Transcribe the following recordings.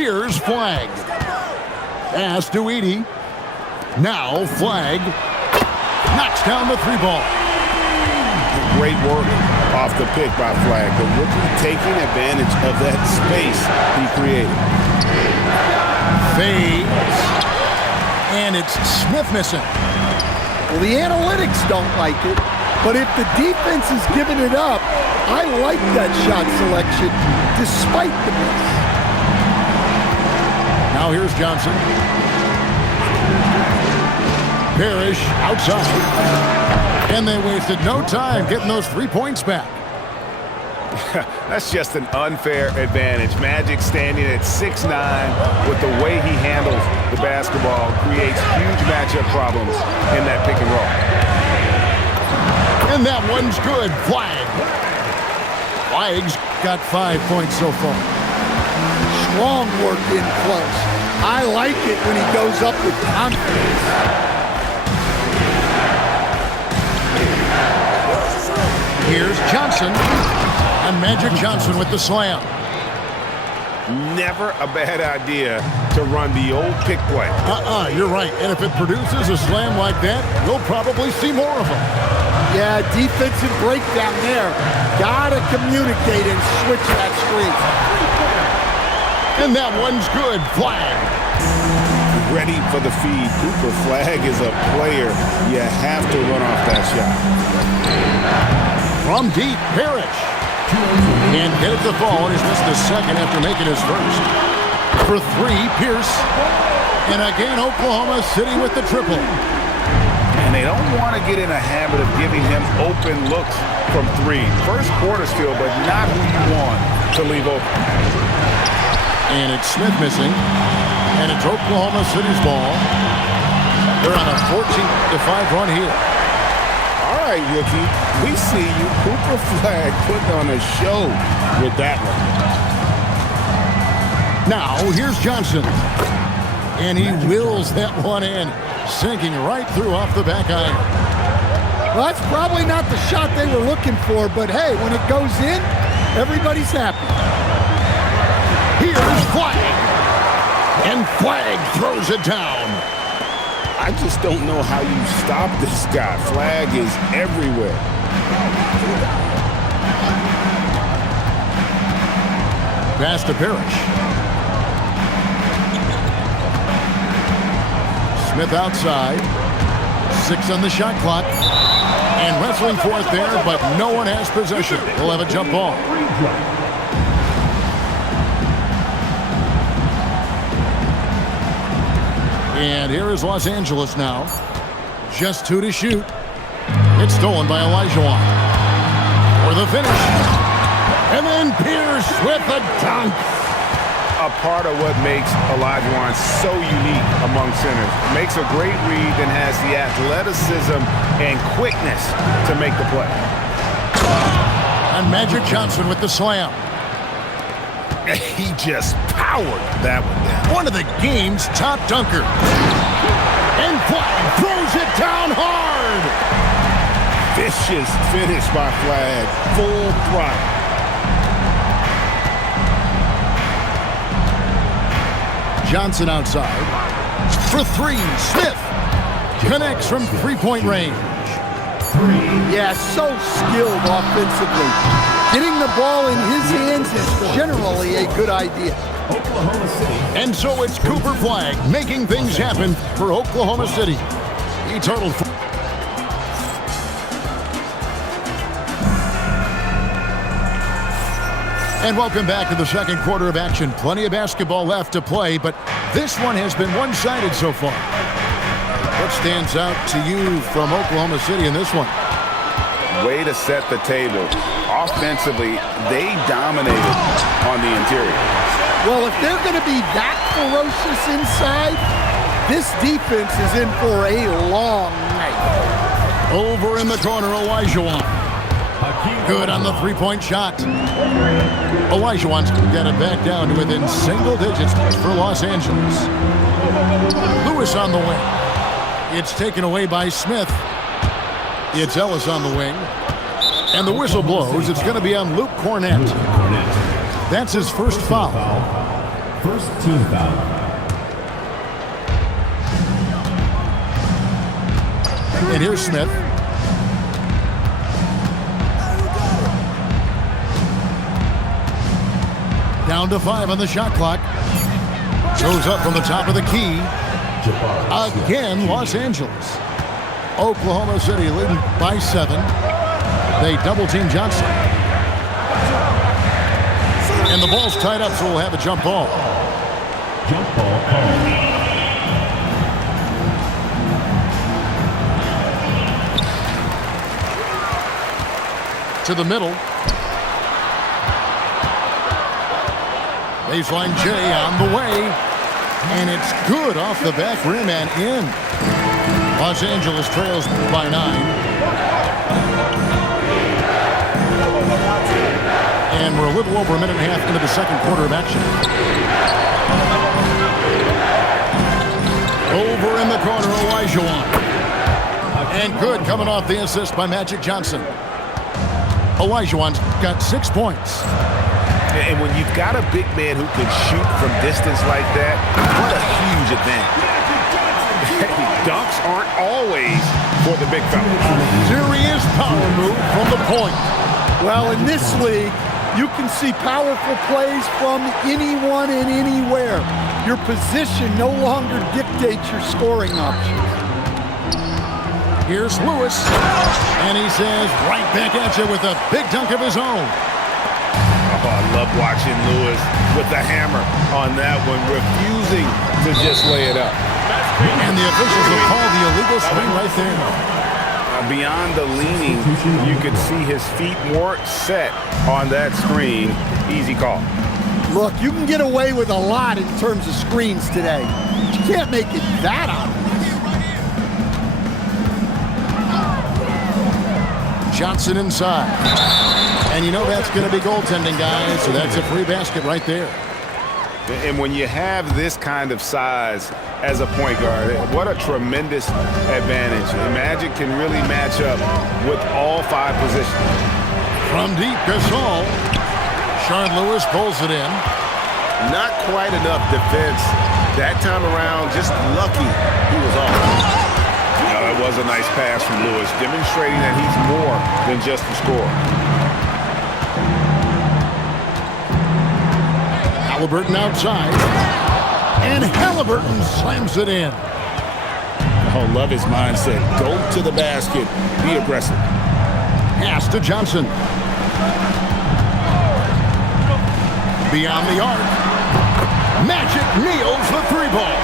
Here's Flagg. Pass to Edey. Now Flagg knocks down the three ball. Great work off the pick by Flagg. The rookie taking advantage of that space he created. Fades. And it's Smith missing. Well, the analytics don't like it, but if the defense is giving it up, I like that shot selection despite the miss. Now here's Johnson. Parrish outside. And they wasted no time getting those 3 points back. That's just an unfair advantage. Magic standing at 6'9", with the way he handles the basketball creates huge matchup problems in that pick and roll. And that one's good. Flagg's got 5 points so far. Strong work in close. I like it when he goes up with confidence. Here's Johnson. And Magic Johnson with the slam. Never a bad idea to run the old pick play. You're right. And if it produces a slam like that, you'll probably see more of them. Yeah, defensive breakdown there. Gotta communicate and switch that screen. And that one's good. Flagg. Ready for the feed. Cooper Flagg is a player. You have to run off that shot. From deep, Parrish. And get it to fall, and he's missed the second after making his first. For three, Pierce. And again, Oklahoma City with the triple. And they don't want to get in a habit of giving him open looks from three. First quarter still, but not who you want to leave open. And it's Smith missing. And it's Oklahoma City's ball. They're on a 14-5 run here. All right, rookie. We see you. Cooper Flagg putting on a show with that one. Now, here's Johnson. And he wills that one in, sinking right through off the back iron. Well, that's probably not the shot they were looking for, but hey, when it goes in, everybody's happy. Here's Flagg. And Flagg throws it down. I just don't know how you stop this guy. Flagg is everywhere. Pass to Parrish. Smith outside. 6 on the shot clock. And wrestling for it there, but no one has possession. We'll have a jump ball. And here is Los Angeles now. Just 2 to shoot. It's stolen by Olajuwon. For the finish. And then Pierce with a dunk. A part of what makes Olajuwon so unique among centers. Makes a great read and has the athleticism and quickness to make the play. And Magic Johnson with the slam. He just powered that one down. One of the game's top dunkers. And Flagg throws it down hard. Vicious finish by Flagg. Full throttle. Johnson outside. For 3, Smith connects from 3-point range. Yeah, so skilled offensively. Getting the ball in his hands is generally a good idea. Oklahoma City. And so it's Cooper Flagg making things happen for Oklahoma City. He totaled. And welcome back to the second quarter of action. Plenty of basketball left to play, but this one has been one-sided so far. What stands out to you from Oklahoma City in this one? Way to set the table. Offensively, they dominated on the interior. Well, if they're going to be that ferocious inside, this defense is in for a long night. Over in the corner, Olajuwon. Good on the 3-point shot. Olajuwon's got it back down to within single digits for Los Angeles. Lewis on the wing. It's taken away by Smith. It's Ellis on the wing. And the whistle blows. It's going to be on Luke Kornet. That's his first foul. First team foul. And here's Smith. Down to 5 on the shot clock. Shows up from the top of the key. Again, Los Angeles. Oklahoma City leading by 7. They double-team Johnson. And the ball's tied up, so we'll have a jump ball. Jump ball called. To the middle. Baseline J on the way. And it's good off the back rim and in. Los Angeles trails by 9. And we're a little over a minute and a half into the second quarter of action. Over in the corner, Olajuwon. And good coming off the assist by Magic Johnson. Olajuwon's got 6 points. And when you've got a big man who can shoot from distance like that, what a huge advantage. Dunks aren't always for the big fella. Serious power move from the point. Well, in this league, you can see powerful plays from anyone and anywhere. Your position no longer dictates your scoring options. Here's Lewis, and he says right back at you with a big dunk of his own. Oh, I love watching Lewis with the hammer on that one, refusing to just lay it up. And the officials have called the illegal screen right there. Beyond the leaning, you could see his feet more set on that screen. Easy call. Look, you can get away with a lot in terms of screens today. But you can't make it that obvious. Johnson inside. And you know that's going to be goaltending, guys, so that's a free basket right there. And when you have this kind of size as a point guard, what a tremendous advantage. The Magic can really match up with all 5 positions. From deep, Gasol. Sean Lewis pulls it in. Not quite enough defense that time around, just lucky he was off. That was a nice pass from Lewis, demonstrating that he's more than just a scorer. Halliburton outside. And Halliburton slams it in. Oh, love his mindset. Go to the basket. Be aggressive. Pass to Johnson. Beyond the arc. Magic nails the 3-ball.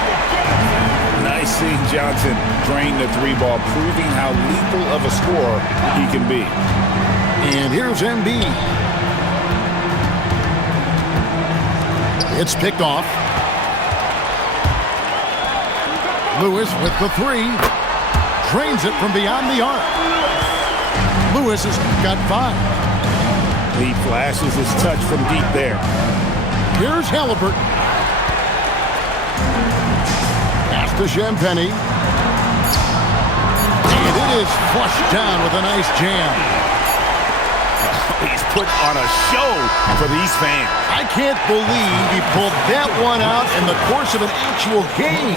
Nice seeing Johnson drain the 3-ball, proving how lethal of a scorer he can be. And here's Embiid. It's picked off. Lewis with the 3. Drains it from beyond the arc. Lewis has got 5. He flashes his touch from deep there. Here's Halliburton. Pass to Champagny. And it is flushed down with a nice jam. He's put on a show for these fans. I can't believe he pulled that one out in the course of an actual game.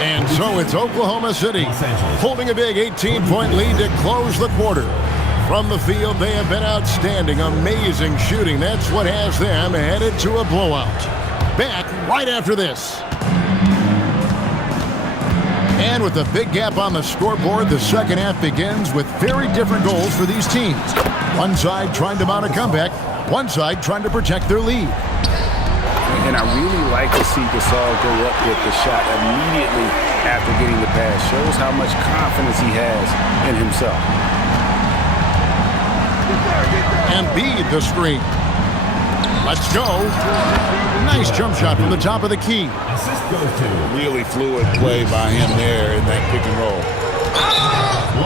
And so it's Oklahoma City holding a big 18-point lead to close the quarter. From the field, they have been outstanding. Amazing shooting. That's what has them headed to a blowout. Back right after this. And with a big gap on the scoreboard, the second half begins with very different goals for these teams. One side trying to mount a comeback, one side trying to protect their lead. And I really like to see Gasol go up with the shot immediately after getting the pass. Shows how much confidence he has in himself. Embiid the screen. Let's go. Nice jump shot from the top of the key. Assist goes to. Really fluid play by him there in that pick and roll.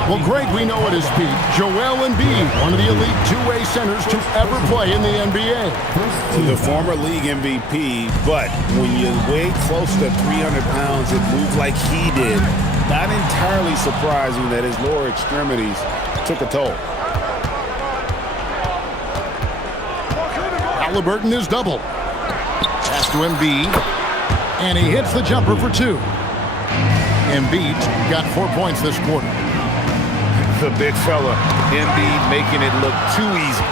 Well, Greg, we know at his peak, Joel Embiid, one of the elite two-way centers to ever play in the NBA. The former league MVP, but when you weigh close to 300 pounds and move like he did, not entirely surprising that his lower extremities took a toll. Halliburton is double. Pass to Embiid. And he hits the jumper for 2. Embiid got 4 points this quarter. The big fella, Embiid, making it look too easy.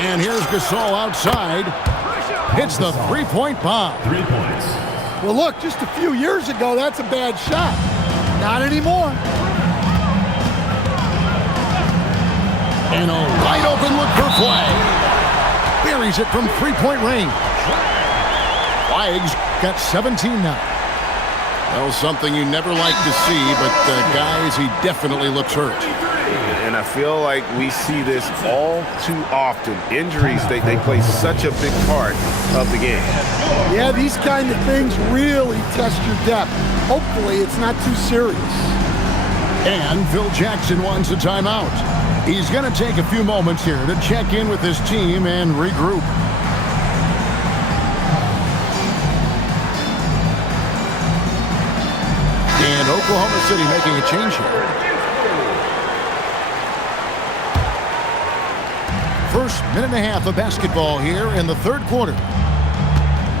And here's Gasol outside. Hits the three-point bomb. 3 points. Well, look, just a few years ago, that's a bad shot. Not anymore. And a wide open look for Flagg. Buries it from three-point range. Flagg's got 17 now. Well, something you never like to see, but guys, he definitely looks hurt. And I feel like we see this all too often. Injuries, they play such a big part of the game. Yeah, these kind of things really test your depth. Hopefully, it's not too serious. And Phil Jackson wants a timeout. He's going to take a few moments here to check in with his team and regroup. And Oklahoma City making a change here. First minute and a half of basketball here in the third quarter.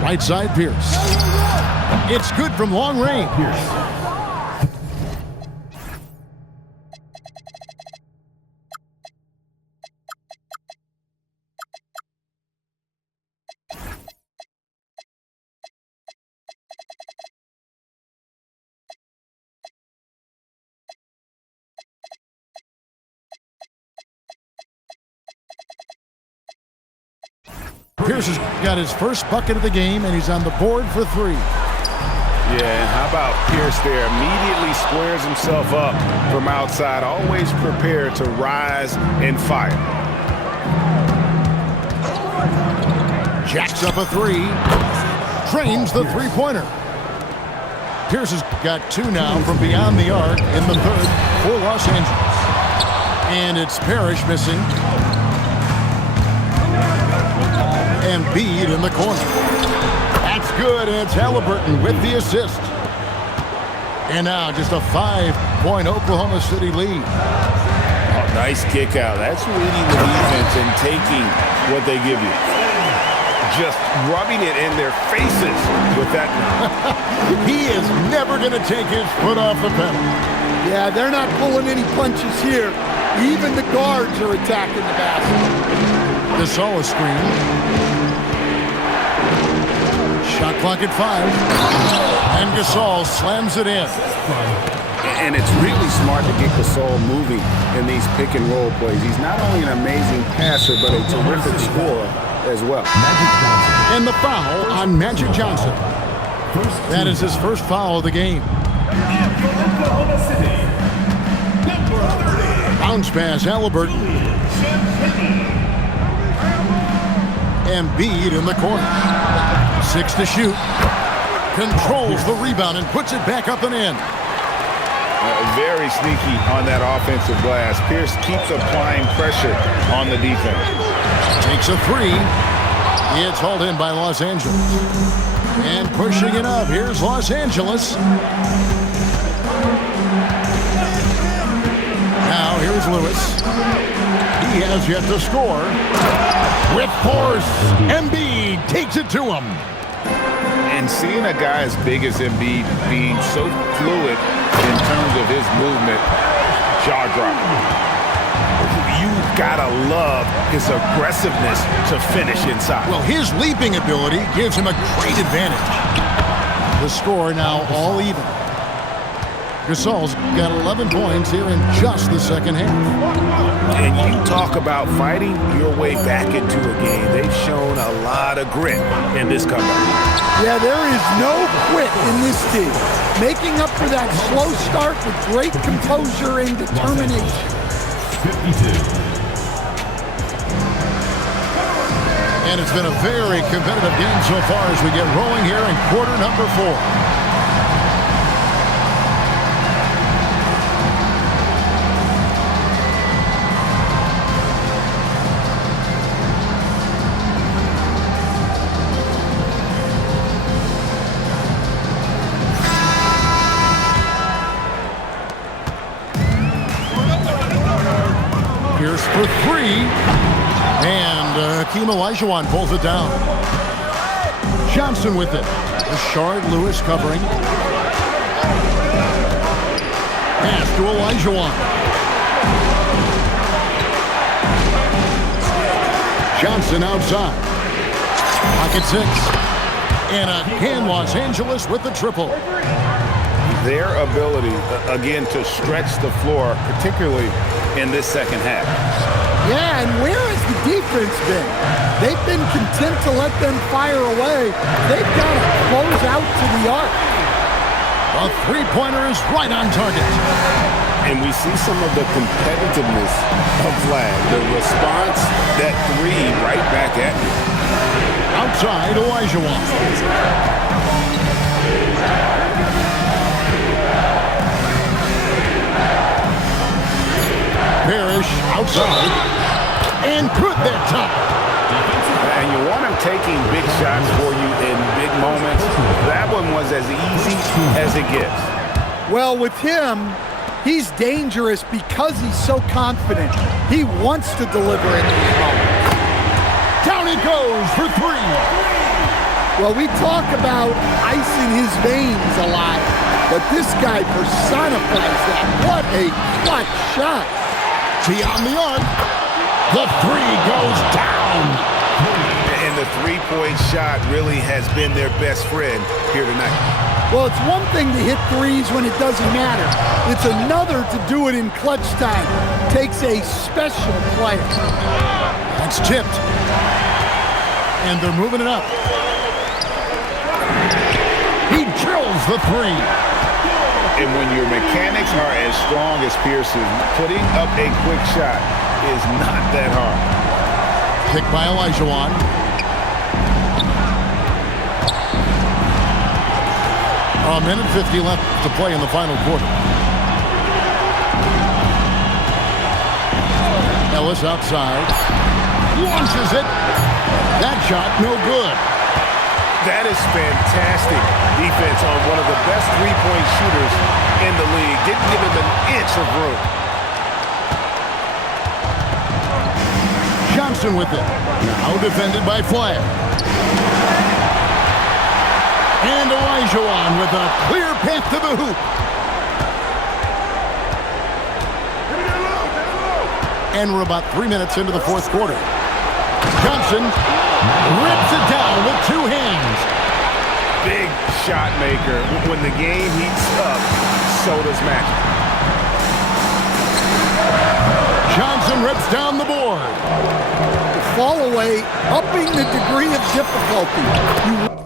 Right side, Pierce. It's good from long range. Pierce. Pierce has got his first bucket of the game, and he's on the board for 3. Yeah, and how about Pierce there? Immediately squares himself up from outside, always prepared to rise and fire. Jacks up a 3. Drains the three-pointer. Pierce has got 2 now from beyond the arc in the third for Los Angeles. And it's Parrish missing. Embiid in the corner. That's good, and it's Halliburton with the assist. And now just a 5-point Oklahoma City lead. Oh, nice kick out. That's reading the defense and taking what they give you. Just rubbing it in their faces with that. He is never going to take his foot off the pedal. Yeah, they're not pulling any punches here. Even the guards are attacking the basket. Gasol a screen. Shot clock at 5. And Gasol slams it in. And it's really smart to get Gasol moving in these pick and roll plays. He's not only an amazing passer, but a terrific scorer as well. And the foul on Magic Johnson. That is his first foul of the game. Bounce pass, Halliburton. Embiid in the corner. 6 to shoot. Controls the rebound and puts it back up and in. Very sneaky on that offensive glass. Pierce keeps applying pressure on the defense. Takes a 3. It's hauled in by Los Angeles. And pushing it up, here's Los Angeles. Now here's Lewis. He has yet to score. With force, Embiid takes it to him. And seeing a guy as big as Embiid being so fluid in terms of his movement, jaw-dropping. You've got to love his aggressiveness to finish inside. Well, his leaping ability gives him a great advantage. The score now all even. Gasol's got 11 points here in just the second half. And you talk about fighting your way back into a game. They've shown a lot of grit in this comeback. Yeah, there is no quit in this team. Making up for that slow start with great composure and determination. 52. And it's been a very competitive game so far as we get rolling here in quarter number 4. Pierce for 3. And Hakeem Olajuwon pulls it down. Johnson with it. Rashard Lewis covering. Pass to Olajuwon. Johnson outside. Pocket 6. And again, Los Angeles with the triple. Their ability, again, to stretch the floor, particularly in this second half. Yeah, and where has the defense been? They've been content to let them fire away. They've got to close out to the arc. A three-pointer is right on target. And we see some of the competitiveness of Vlad. The response, that three right back at me. Outside, Olajuwon. Parrish outside. And good that time. And you want him taking big shots for you in big moments. That one was as easy as it gets. Well, with him, he's dangerous because he's so confident. He wants to deliver in these moments. Down he goes for three. Well, we talk about ice in his veins a lot, but this guy personifies that. What a clutch shot. Beyond the arc. The three goes down. And the three-point shot really has been their best friend here tonight. Well, it's one thing to hit threes when it doesn't matter. It's another to do it in clutch time. Takes a special player. That's tipped. And they're moving it up. He drills the three. And when your mechanics are as strong as Pearson, putting up a quick shot is not that hard. Picked by Olajuwon. A minute 50 left to play in the final quarter. Ellis outside. Launches it. That shot no good. That is fantastic defense on one of the best three-point shooters in the league. Didn't give him an inch of room. Johnson with it. Now defended by Flair. And Olajuwon with a clear path to the hoop. And we're about 3 minutes into the fourth quarter. Johnson rips it down with two hands. Big shot maker. When the game heats up, so does Magic. Johnson rips down the board. The fall away, upping the degree of difficulty.